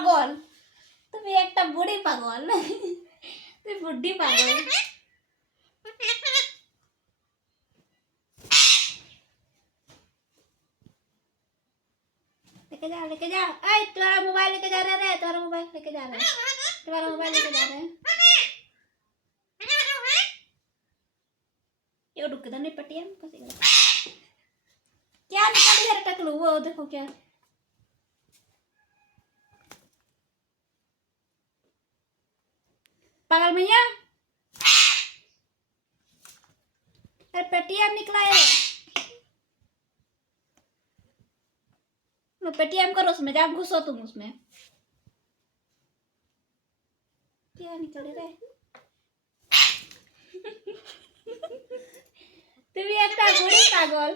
পাগল, তুমি একটা বুড়ি পাগল, তুমি বুদ্ধি পাগল। लेके जाओ लेके जाओ, ऐ तुम्हारा मोबाइल लेके जा रहे हैं, तुम्हारा मोबाइल लेके जा रहे हैं, तुम्हारा मोबाइल लेके जा रहे हैं। ये रुक के नहीं पटिया क्या निकाली है टकलू, वो देखो क्या पागल भैया, अरे पेटीएम निकला है, पेटीएम करो उसमें, जा घुसो तुम उसमें। क्या निकले रे তুমি একটা বুড়ি পাগল।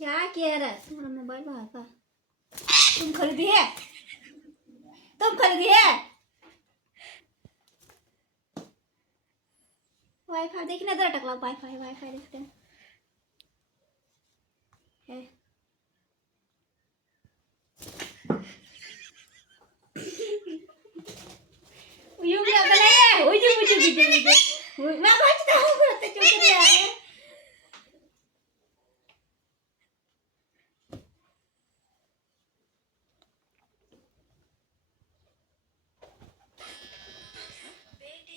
क्या किया रहा है तुम्हारा मोबाइल वहां का? तुम खरीदी है, तुम खरीदी है वाईफाई देखना, जरा टकला वाईफाई वाईफाई देखते हैं।